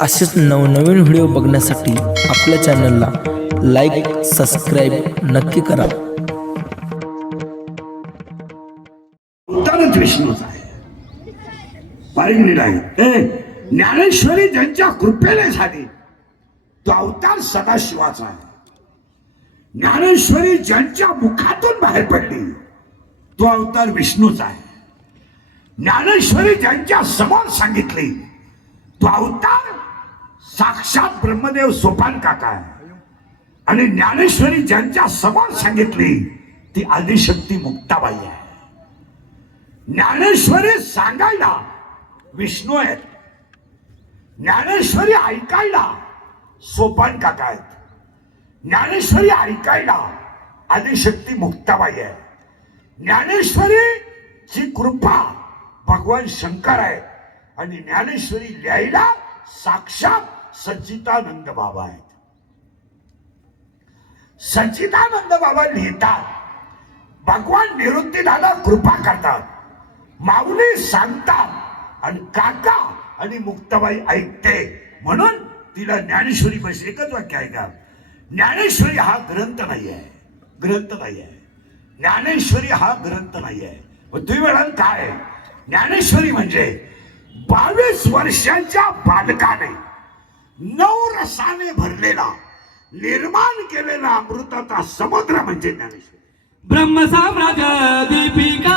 असेच नवनवीन व्हिडिओ बघण्यासाठी आपल्या चॅनलला लाईक सबस्क्राईब नक्की करा. अवतारच विष्णूचा आहे. ज्ञानेश्वरी ज्यांच्या कृपेने झाली तो अवतार सदाशिवाचा आहे. ज्ञानेश्वरी ज्यांच्या मुखातून बाहेर पडली तो अवतार विष्णूचा आहे. ज्ञानेश्वरी ज्यांच्या समोर सांगितली तो अवतार साक्षात ब्रह्मदेव सोपान काका आहे. आणि ज्ञानेश्वरी ज्यांच्या समोर सांगितली ती आदिशक्ती मुक्ताबाई आहे. ज्ञानेश्वरी सांगायला विष्णू आहेत, ज्ञानेश्वरी ऐकायला सोपान काका आहेत, ज्ञानेश्वरी ऐकायला आदिशक्ती मुक्ताबाई आहे. ज्ञानेश्वरी ची कृपा भगवान शंकर आहे आणि ज्ञानेश्वरी लिहायला साक्षात सच्चिदानंद बाबा आहेत. सच्चिदानंद बाबा लिहितात, भगवान निवृत्ती दादा कृपा करतात, माऊली सांगतात आणि काका आणि मुक्ताबाई ऐकते. म्हणून तिला ज्ञानेश्वरी बस एकच वाक्य आहे का, ज्ञानेश्वरी हा ग्रंथ नाही आहे, ग्रंथ नाही आहे. ज्ञानेश्वरी हा ग्रंथ नाही आहे. तुम्ही म्हणाल काय, ज्ञानेश्वरी म्हणजे 22 वर्षांच्या बालकाने 9 रसाने भरलेला निर्माण केलेला अमृताचा समुद्र म्हणजे ज्ञानेश्वरी. ब्रह्मसाम्राज्य दीपिका